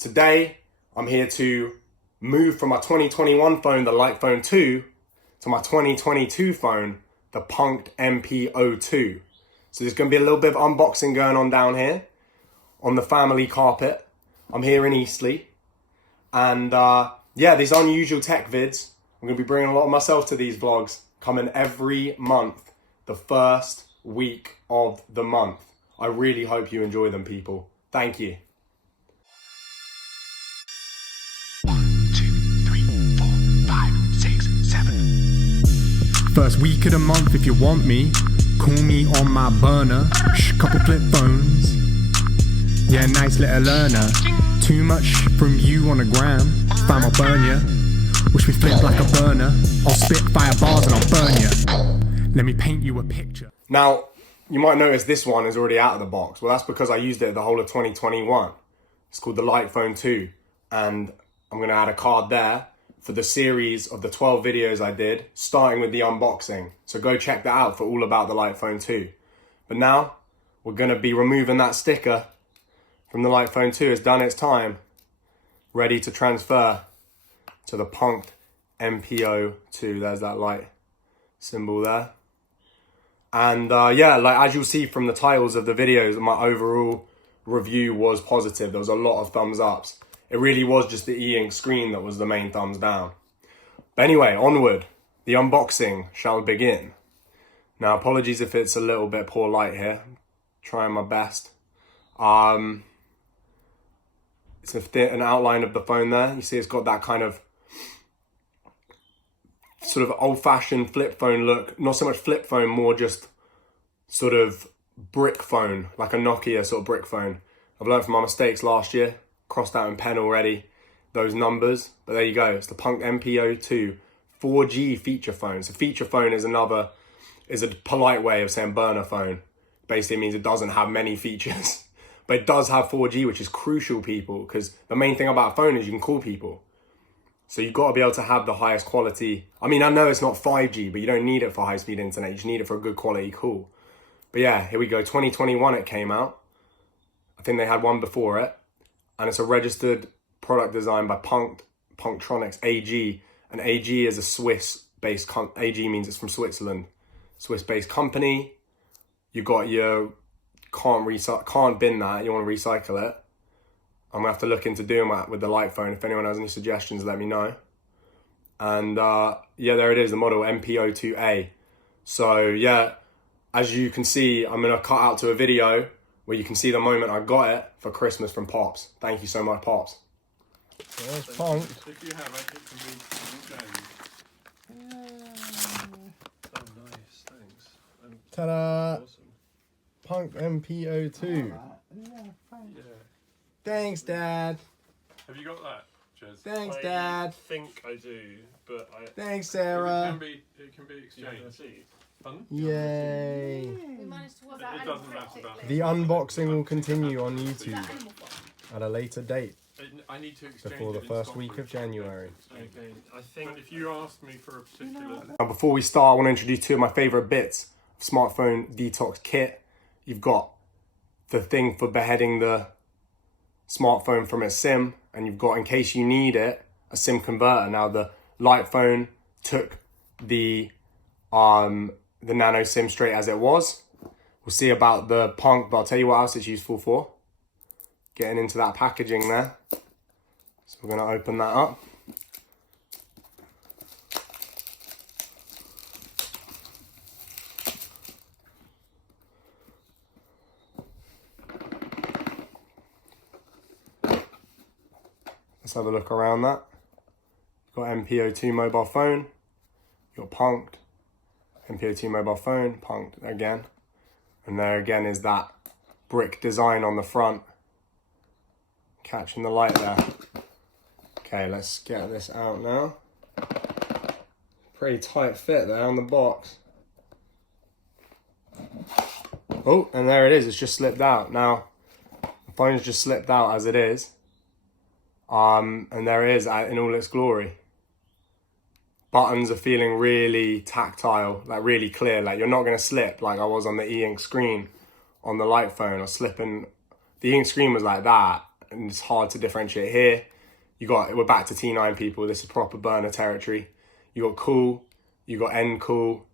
Today, I'm here to move from my 2021 phone, the Light Phone 2, to my 2022 phone, the Punkt MP02. So there's going to be a little bit of unboxing going on down here on the family carpet. I'm here in Eastleigh. And yeah, these unusual tech vids. I'm going to be bringing a lot of myself to these vlogs, coming every month, the first week of the month. I really hope you enjoy them, people. Thank you. 1, 2, 3, 4, 5, 6, 7. First week of the month, if you want me, call me on my burner. Couple flip phones. Yeah, nice little learner. Too much from you on the gram. Fam, I'll burn ya. Wish we flip like a burner. I'll spit fire bars and I'll burn ya. Let me paint you a picture. Now, you might notice this one is already out of the box. Well, that's because I used it the whole of 2021. It's called the Light Phone 2. And I'm going to add a card there for the series of the 12 videos I did, starting with the unboxing. So go check that out for all about the Light Phone 2. But now, we're going to be removing that sticker from the Light Phone 2. It's done its time. Ready to transfer to the Punkt MP02. There's that light symbol there. And yeah, like as you'll see from the titles of the videos, my overall review was positive. There was a lot of thumbs ups. It really was just the e-ink screen that was the main thumbs down. But anyway, onward. The unboxing shall begin. Now, apologies if it's a little bit poor light here. I'm trying my best. It's an outline of the phone there. You see it's got that kind of sort of old-fashioned flip phone look. Not so much flip phone, more just sort of brick phone, like a Nokia sort of brick phone. I've learned from my mistakes last year. Crossed out in pen already, those numbers. But there you go. It's the Punkt MP02 4G feature phone. So feature phone is a polite way of saying burner phone. Basically means it doesn't have many features. But it does have 4G, which is crucial, people, because the main thing about a phone is you can call people. So you've got to be able to have the highest quality. I mean, I know it's not 5G, but you don't need it for high-speed internet. You just need it for a good quality call. But yeah, here we go. 2021 it came out. I think they had one before it. And it's a registered product designed by Punktronics AG. And AG is a Swiss-based, AG means it's from Switzerland. Swiss-based company. You've got your, can't bin that, you want to recycle it. I'm gonna have to look into doing that with the Light Phone. If anyone has any suggestions, let me know. And yeah, there it is, the model MP02a. So yeah, as you can see, I'm gonna cut out to a video where you can see the moment I got it for Christmas from Pops. Thank you so much, Pops. There's Punkt. If you have, I can read. Oh, nice, thanks. Ta-da! Awesome. Punkt MP02. Yeah. Thanks, Dad. Have you got that, Jez? Thanks, I Dad. think I do, but Thanks, Sarah. It can be exchanged. Pardon? Yay. We managed to work It doesn't matter that. The unboxing will continue on YouTube at a later date, I need to exchange before the it in first stock week for of January. Okay. I think if you asked me for a particular... Now, before we start, I want to introduce two of my favorite bits of smartphone detox kit. You've got the thing for beheading the smartphone from its SIM, and you've got, in case you need it, a SIM converter. Now, the Light Phone took the Nano SIM straight as it was. We'll see about the Punkt, but I'll tell you what else it's useful for. Getting into that packaging there. So we're going to open that up. Let's have a look around that. You've got MP02 mobile phone. You've got Punkt. MP02 mobile phone. Punkt again. And there again is that brick design on the front. Catching the light there. Okay, let's get this out now. Pretty tight fit there on the box. Oh, and there it is. It's just slipped out. Now, the phone's just slipped out as it is. And there it is in all its glory. Buttons are feeling really tactile, like really clear. Like you're not going to slip like I was on the e-ink screen on the Light Phone. I was slipping. The e-ink screen was like that. and it's hard to differentiate here. We're back to T9 people. This is proper burner territory. You got call, you got end call,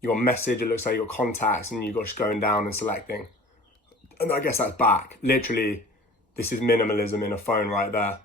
you got message. It looks like you got contacts, and you got just going down and selecting. And I guess that's back. Literally, this is minimalism in a phone right there.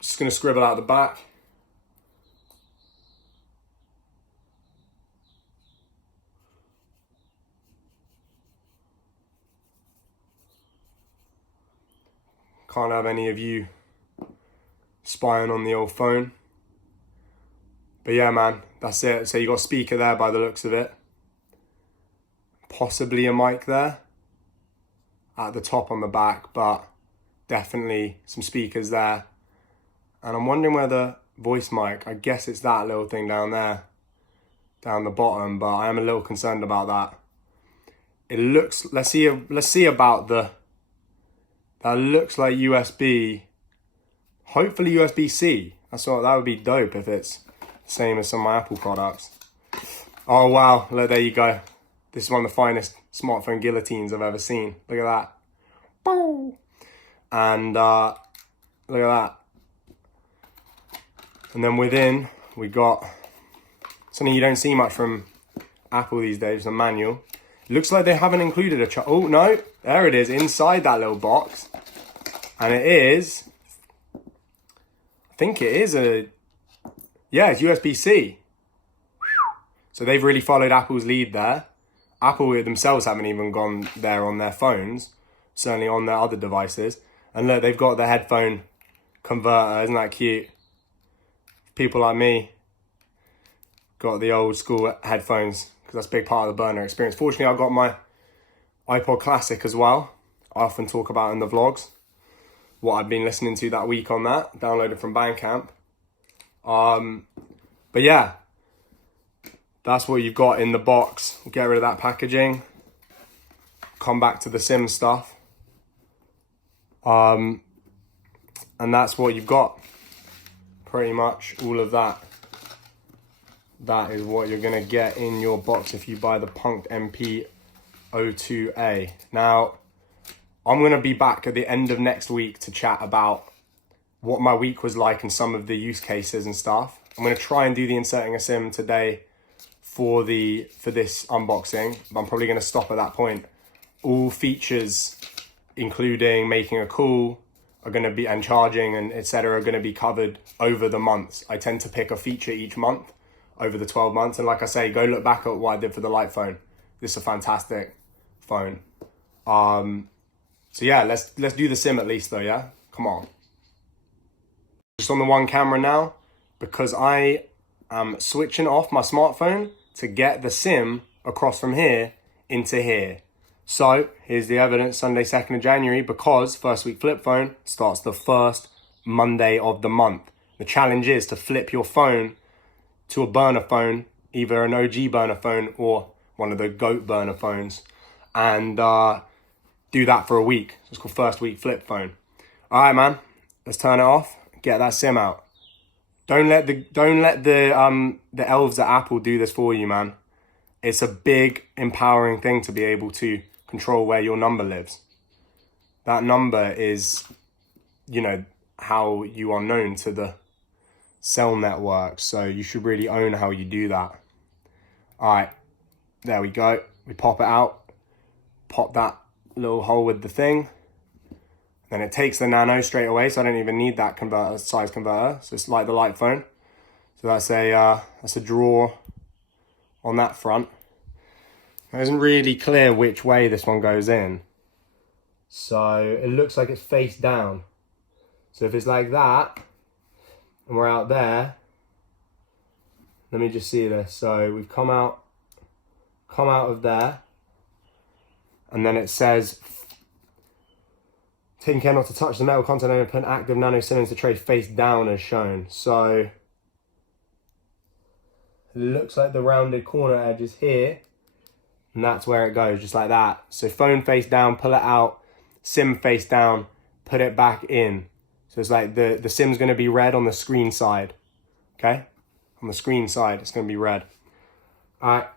Just gonna scribble out the back. Can't have any of you spying on the old phone. But yeah, man, that's it. So you got a speaker there by the looks of it. Possibly a mic there at the top on the back, but definitely some speakers there. And I'm wondering where the voice mic, I guess it's that little thing down there, down the bottom, but I am a little concerned about that. It looks, let's see about the, that looks like USB, hopefully USB-C. That would be dope if it's the same as some of my Apple products. Oh wow, look, there you go. This is one of the finest smartphone guillotines I've ever seen. Look at that. Boom. And look at that. And then within, we got something you don't see much from Apple these days, a manual. Looks like they haven't included a oh no, there it is, inside that little box. And it is, I think it is it's USB-C. So they've really followed Apple's lead there. Apple themselves haven't even gone there on their phones, certainly on their other devices. And look, they've got the headphone converter, isn't that cute? People like me got the old school headphones, because that's a big part of the burner experience. Fortunately, I've got my iPod Classic as well. I often talk about in the vlogs what I've been listening to that week on that, downloaded from Bandcamp. But yeah, that's what you've got in the box. We'll get rid of that packaging. Come back to the SIM stuff. And that's what you've got. Pretty much all of that. That is what you're going to get in your box if you buy the Punkt MP02a. Now, I'm going to be back at the end of next week to chat about what my week was like and some of the use cases and stuff. I'm going to try and do the inserting a SIM today for this unboxing, but I'm probably going to stop at that point. All features, including making a call, are going to be, and charging and etc., are going to be covered over the months. I tend to pick a feature each month over the 12 months. And like I say, go look back at what I did for the light phone. This is a fantastic phone. So yeah, let's do the SIM at least though, yeah? Come on. Just on the one camera now, because I am switching off my smartphone to get the SIM across from here into here. So here's the evidence, Sunday 2nd of January, because FirstWeek flip phone starts the first Monday of the month. The challenge is to flip your phone to a burner phone, either an OG burner phone or one of the GOAT burner phones, and do that for a week. It's called FirstWeek flip phone. All right, man, let's turn it off, get that SIM out. Don't let the elves at Apple do this for you, man. It's a big, empowering thing to be able to control where your number lives. That number is, how you are known to the cell network. So you should really own how you do that. All right, there we go. We pop it out, pop that little hole with the thing. Then it takes the Nano straight away, so I don't even need that size converter. So it's like the light phone. So that's a drawer on that front. It isn't really clear which way this one goes in. So it looks like it's face down. So if it's like that, and we're out there, let me just see this. So we've come out of there, and then it says, taking care not to touch the metal content and put active Nano SIM into tray face down as shown. So it looks like the rounded corner edge is here, and that's where it goes, just like that. So phone face down, pull it out, SIM face down, put it back in. So it's like the SIM's going to be red on the screen side, okay? On the screen side, it's going to be red. All right,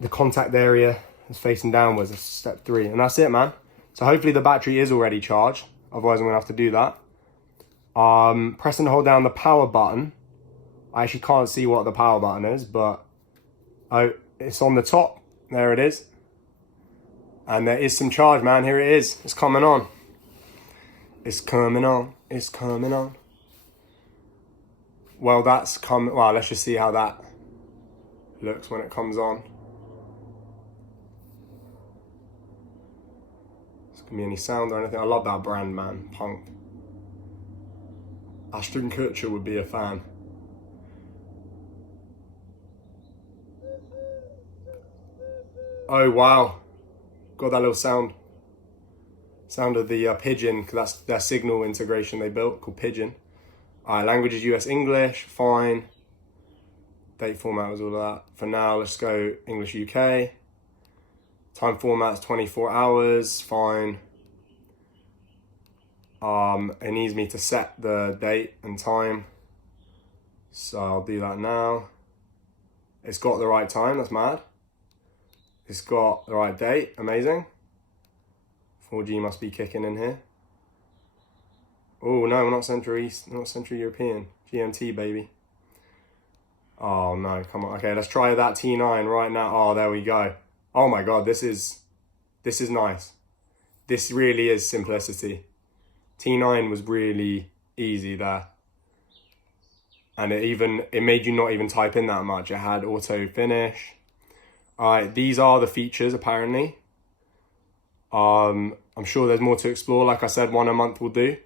the contact area is facing downwards, that's step 3. And that's it, man. So hopefully the battery is already charged. Otherwise I'm gonna have to do that. Press and hold down the power button. I actually can't see what the power button is, but it's on the top. There it is. And there is some charge, man. Here it is. It's coming on. It's coming on. It's coming on. Well, that's come. Well, let's just see how that looks when it comes on. It's gonna be any sound or anything. I love that brand, man. Punkt. Ashton Kutcher would be a fan. Oh wow, got that little sound of the Pigeon, because that's their signal integration they built called Pigeon. Alright, language is US English, fine. Date format was all of that. For now, let's go English UK. Time format's 24 hours, fine. It needs me to set the date and time, so I'll do that now. It's got the right time, that's mad. It's got the right date, amazing. 4G must be kicking in here. Oh no, we're not Central East, not Central European. GMT, baby. Oh no, come on. Okay, let's try that T9 right now. Oh, there we go. Oh my God, this is nice. This really is simplicity. T9 was really easy there. And it made you not even type in that much. It had auto finish. Alright, these are the features apparently. I'm sure there's more to explore. Like I said, one a month will do.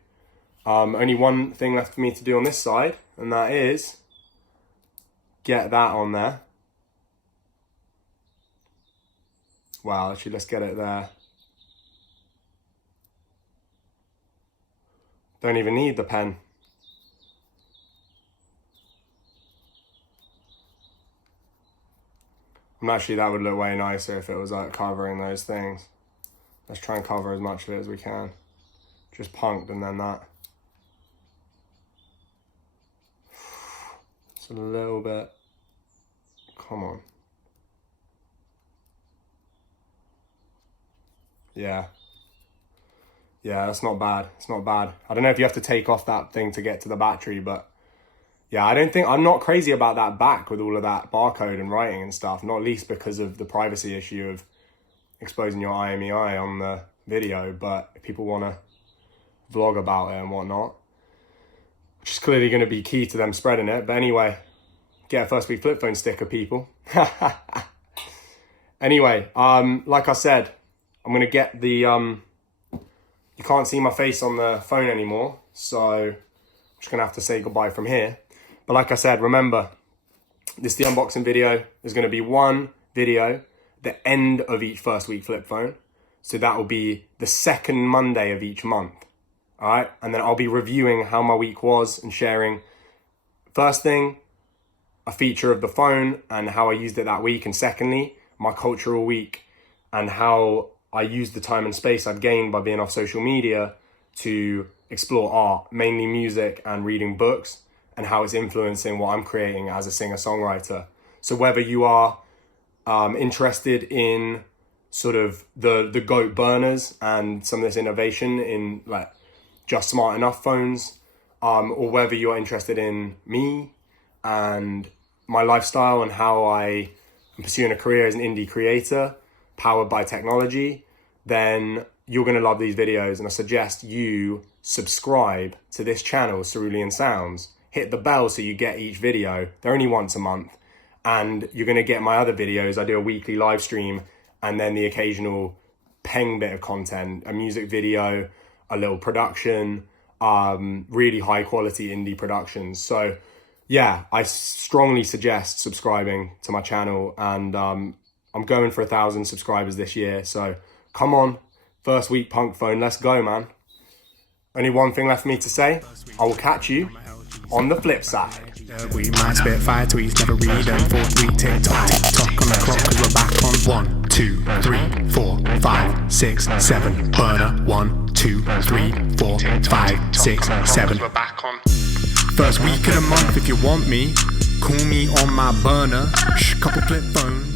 Only one thing left for me to do on this side, and that is get that on there. Wow, actually let's get it there. Don't even need the pen. And actually that would look way nicer if it was like covering those things. Let's try and cover as much of it as we can. Just Punkt and then that. Just a little bit. Come on. Yeah. Yeah, that's not bad. It's not bad. I don't know if you have to take off that thing to get to the battery, but yeah, I'm not crazy about that back with all of that barcode and writing and stuff, not least because of the privacy issue of exposing your IMEI on the video, but if people want to vlog about it and whatnot, which is clearly going to be key to them spreading it. But anyway, get a FirstWeek flip phone sticker, people. Anyway, like I said, I'm going to get the, you can't see my face on the phone anymore, so I'm just going to have to say goodbye from here. But like I said, remember, this is the unboxing video. There's going to be one video the end of each FirstWeek flip phone. So that will be the second Monday of each month. All right. And then I'll be reviewing how my week was and sharing, first thing, a feature of the phone and how I used it that week. And secondly, my cultural week and how I used the time and space I've gained by being off social media to explore art, mainly music and reading books, and how it's influencing what I'm creating as a singer-songwriter. So whether you are interested in sort of the GOAT burners and some of this innovation in like just smart enough phones, or whether you're interested in me and my lifestyle and how I am pursuing a career as an indie creator powered by technology, then you're going to love these videos. And I suggest you subscribe to this channel, Cerulean Sounds. Hit the bell so you get each video. They're only once a month. And you're going to get my other videos. I do a weekly live stream and then the occasional peng bit of content, a music video, a little production, really high quality indie productions. So yeah, I strongly suggest subscribing to my channel, and I'm going for 1,000 subscribers this year. So come on, FirstWeek Punkt phone, let's go, man. Only one thing left for me to say. I will catch you on the flip side. We might spit 5 tweets, never read them. 4th week, tick-tock on the clock, cause we're back on 1, 2, 3, 4, 5, 6, 7. Burner 1, 2, 3, 4, 5, 6, 7. We're back on. First week of the month, if you want me, call me on my burner. Shh, couple flip phones.